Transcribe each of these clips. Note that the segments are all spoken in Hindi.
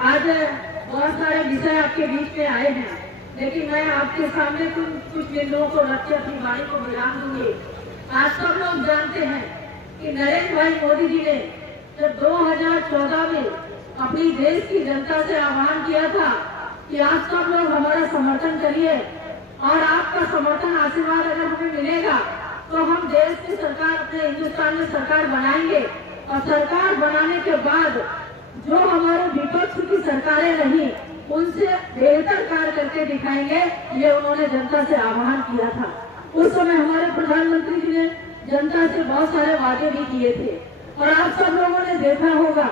आज बहुत सारे विषय आपके बीच में आए हैं, लेकिन मैं आपके सामने कुछ बिंदुओं को रख के अपनी वाणी को विराम दूंगी। आज सब लोग जानते हैं कि नरेंद्र भाई मोदी जी ने जब 2014 में अपनी देश की जनता से आह्वान किया था कि आप सब लोग हमारा समर्थन करिए और आपका समर्थन आशीर्वाद अगर हमें मिलेगा तो हम देश की सरकार, अपने हिंदुस्तान में सरकार बनाएंगे और सरकार बनाने के बाद जो हमारे विपक्ष की सरकारें रही उनसे बेहतर कार्य करके दिखाएंगे, ये उन्होंने जनता से आह्वान किया था। उस समय हमारे प्रधानमंत्री जी ने जनता से बहुत सारे वादे भी किए थे और आप सब लोगों ने देखा होगा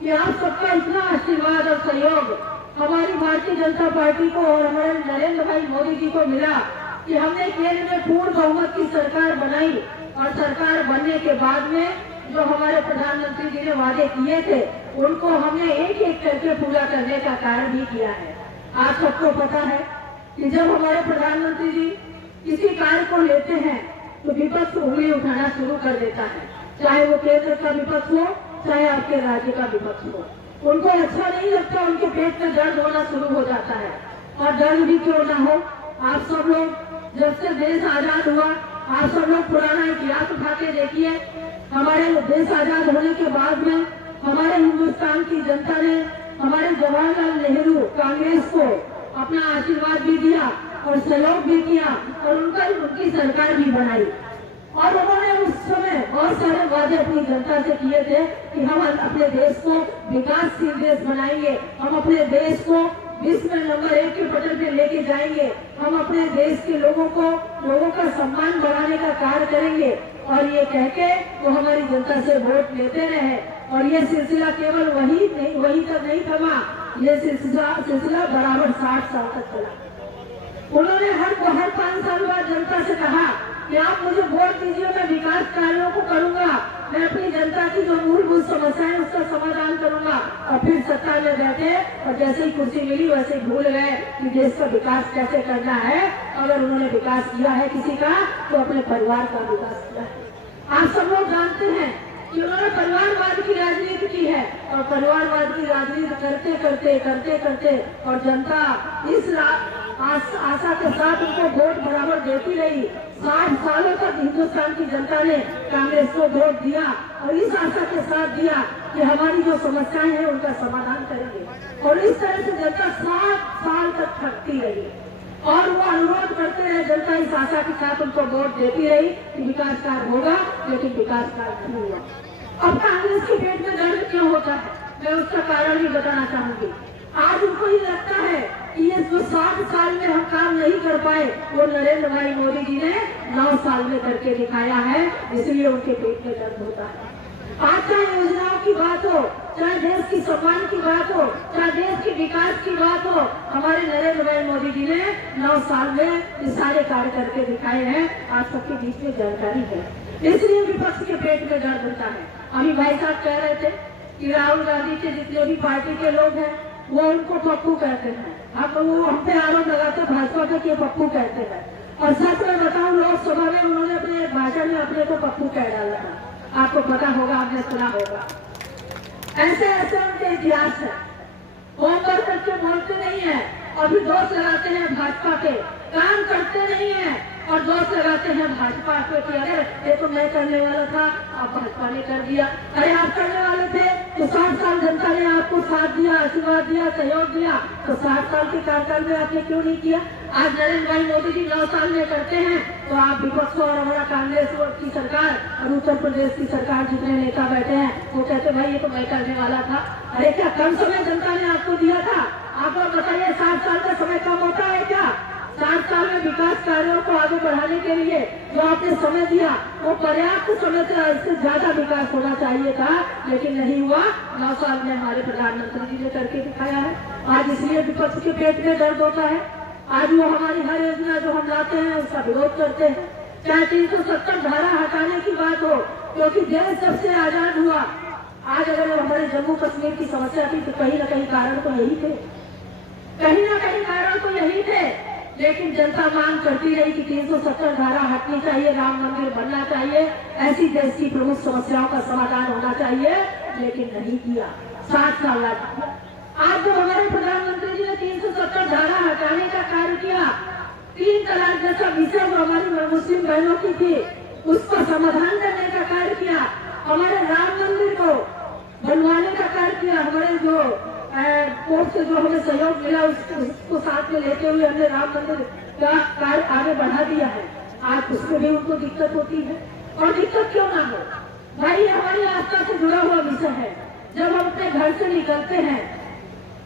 कि आप सबका इतना आशीर्वाद और सहयोग हमारी भारतीय जनता पार्टी को और हमारे नरेंद्र भाई मोदी जी को मिला कि हमने केंद्र में पूर्ण बहुमत की सरकार बनाई और सरकार बनने के बाद में जो हमारे प्रधानमंत्री जी ने वादे किए थे उनको हमने एक एक करके पूरा करने का कार्य भी किया है। आप सबको पता है कि जब हमारे प्रधानमंत्री जी किसी कार्य को लेते हैं तो विपक्ष उंगली उठाना शुरू कर देता है, चाहे वो केंद्र का विपक्ष हो चाहे आपके राज्य का विपक्ष हो। उनको अच्छा नहीं लगता, उनके पेट में दर्द होना शुरू हो जाता है। और दर्द भी क्यों ना हो, आप सब लोग जब से देश आजाद हुआ आप सब लोग पुराना इतिहास उठा के देखिए। हमारे देश आजाद होने के बाद में हमारे हिंदुस्तान की जनता ने हमारे जवाहरलाल नेहरू कांग्रेस को अपना आशीर्वाद भी दिया और सहयोग भी किया और उनकी सरकार भी बनाई। और उन्होंने उस समय बहुत सारे वादे अपनी जनता से किए थे कि हम अपने देश को विकासशील देश बनाएंगे, हम अपने देश को विश्व में नंबर 1 के पटल पे लेके जाएंगे, हम अपने देश के लोगों का सम्मान बढ़ाने का कार्य करेंगे। और ये कहके वो हमारी जनता से वोट लेते रहे और ये सिलसिला केवल वही तक नहीं थमा, ये सिलसिला बराबर 60 साल तक चला। उन्होंने हर 5 साल बाद जनता से कहा कि आप मुझे वोट दीजिए, मैं विकास कार्यों को करूंगा, मैं अपनी जनता की जो मूलभूत समस्याएं उसका समाधान करूंगा। और फिर सत्ता में बैठे और जैसे ही कुर्सी मिली वैसे ही भूल गए कि देश का विकास कैसे करना है। अगर उन्होंने विकास किया है किसी का तो अपने परिवार का विकास किया है। आप सब लोग जानते हैं कि उन्होंने परिवारवाद की राजनीति की है और परिवारवाद की राजनीति करते करते और जनता इस आशा के साथ उनको वोट बराबर देती रही। 60 सालों तक हिंदुस्तान की जनता ने कांग्रेस को वोट दिया और इस आशा के साथ दिया कि हमारी जो समस्याएं हैं उनका समाधान करेंगे। और इस तरह से जनता 60 साल तक थकती रही और वो अनुरोध करते रहे, जनता इस आशा के साथ उनको वोट देती रही कि विकास कार्य होगा, लेकिन विकास कार्य नहीं हुआ। अब कांग्रेस के पेट में दर्द क्यों होता है, मैं उसका कारण भी बताना चाहूंगी। आज उनको ये लगता है कि ये जो 60 साल में हम काम नहीं कर पाए वो नरेंद्र भाई मोदी जी ने 9 साल में करके दिखाया है, इसलिए उनके पेट में दर्द होता है। आज चाहे योजनाओं की बात हो, चाहे देश की सम्मान की बात हो, चाहे देश के विकास की बात हो, हमारे नरेंद्र भाई मोदी जी ने 9 साल में ये सारे कार्य करके दिखाए हैं। आप सबके बीच में जानकारी है, इसलिए विपक्ष के पेट में दर्द होता है। अभी भाई साहब कह रहे थे कि राहुल गांधी के जितने भी पार्टी के लोग हैं वो उनको पप्पू कहते हैं। अब वो हम पे आरोप लगाते भाजपा पे कि पप्पू कहते हैं, और सच में बताऊं लोकसभा में उन्होंने अपने भाषण में अपने को पप्पू कह डाला था। आपको पता होगा, आपने सुना होगा। ऐसे उनके इतिहास है, होमवर्क करके बोलते नहीं है और फिर दोष लगाते हैं भाजपा के, काम करते नहीं है और दोष लगाते हैं भाजपा पे कि अरे ये तो मैं करने वाला था, आप भाजपा ने कर दिया। अरे आप करने वाले थे तो 60 साल जनता ने आपको साथ दिया, आशीर्वाद दिया, सहयोग दिया, तो 60 साल के कार्यकाल में आपने क्यों नहीं किया? आज नरेंद्र भाई मोदी जी 9 साल में करते हैं तो आप विपक्ष और हमारा कांग्रेस की सरकार और उत्तर प्रदेश की सरकार जितने नेता बैठे हैं वो कहते भाई ये तो मैं करने वाला था। अरे क्या कम समय जनता ने आपको दिया था? आप लोग बताइए, 60 साल का समय कम होता है क्या? 60 साल में विकास कार्यों को आगे बढ़ाने के लिए जो आपने समय दिया वो पर्याप्त समय से इससे ज्यादा विकास होना चाहिए था, लेकिन नहीं हुआ। 9 साल में हमारे प्रधानमंत्री जी ने करके दिखाया है। आज इसलिए विपक्ष के पेट में दर्द होता है। आज वो हमारी हर योजना जो हम लाते हैं उसका विरोध करते हैं, चाहे 370 धारा हटाने की बात हो, क्योंकि देश जब से आजाद हुआ, आज अगर हमारे जम्मू कश्मीर की समस्या थी तो कहीं न कहीं कारण तो यही थे, कहीं न कहीं कारण तो यही थे। लेकिन जनता मांग करती रही कि 370 धारा हटनी चाहिए, राम मंदिर बनना चाहिए, ऐसी देश की प्रमुख समस्याओं का समाधान होना चाहिए, लेकिन नहीं किया। 60 साल लगा। आज जो हमारे प्रधानमंत्री जी ने 370 धारा हटाने का कार्य किया, 3 तलाक जैसा विषय जो हमारी मुस्लिम बहनों की थी उसको समाधान करने का कार्य किया, हमारे राम मंदिर को बनवाने का कार्य किया, हमारे जो कोर्ट से जो हमें सहयोग मिला उसको साथ में लेते हुए हमने राम मंदिर का कार्य आगे बढ़ा दिया है। आज उसमें भी उनको दिक्कत होती है, और दिक्कत क्यों ना हो भाई, ये हमारी आस्था से जुड़ा हुआ विषय है। जब हम अपने घर से निकलते हैं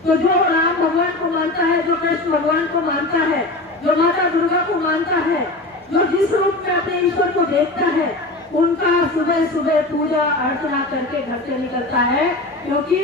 तो जो राम भगवान को मानता है, जो कृष्ण भगवान को मानता है, जो माता दुर्गा को मानता है, जो जिस रूप में अपने ईश्वर को देखता है, उनका सुबह सुबह पूजा अर्चना करके घर से निकलता है, क्योंकि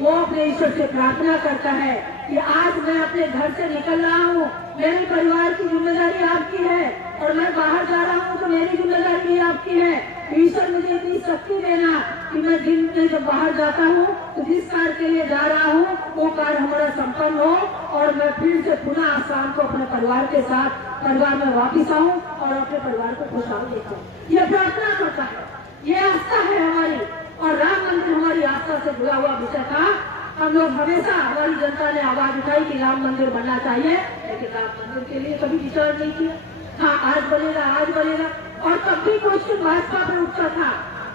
वो अपने ईश्वर से प्रार्थना करता है कि आज मैं अपने घर से निकल रहा हूँ, मेरे परिवार की जिम्मेदारी आपकी है, और मैं बाहर जा रहा हूँ तो मेरी जिम्मेदारी भी आपकी है। ईश्वर मुझे इतनी शक्ति देना कि मैं दिन में जब बाहर जाता हूँ तो जिस कार्य के लिए जा रहा हूँ वो कार्य हमारा संपन्न हो, और मैं फिर से पुनः शाम को अपने परिवार के साथ परिवार में वापिस आऊँ और अपने परिवार को खुशहाल देखूं। ये प्रार्थना करता है, ये आस्था है हमारी, और राम मंदिर हमारी आस्था से जुड़ा हुआ विषय था। हम लोग हमेशा, हमारी जनता ने आवाज उठाई कि राम मंदिर बनना चाहिए, लेकिन राम मंदिर के लिए कभी विचार नहीं किया। हाँ, आज बनेगा, आज बनेगा, और तब भी क्वेश्चन भाजपा पे उठता था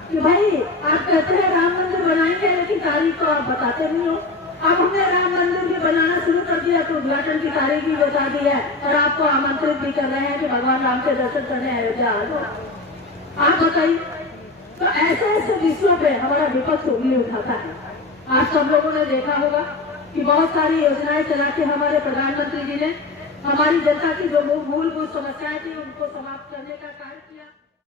कि भाई आप कहते हैं राम मंदिर बनाएंगे, लेकिन तारीख तो आप बताते नहीं हो। अब हमने राम मंदिर भी बनाना शुरू कर दिया तो उद्घाटन की तारीख भी बता दी है, और आपको आमंत्रित भी कर रहे हैं कि भगवान राम के दर्शन करने अयोध्या आ जाओ। आप बताइए, तो ऐसे ऐसे विषयों पे हमारा विपक्ष उंगली उठाता है। आज सब लोगों ने देखा होगा कि बहुत सारी योजनाएं चला के हमारे प्रधानमंत्री जी ने हमारी जनता की जो मूलभूत समस्याएं थी उनको समाप्त करने का कार्य किया।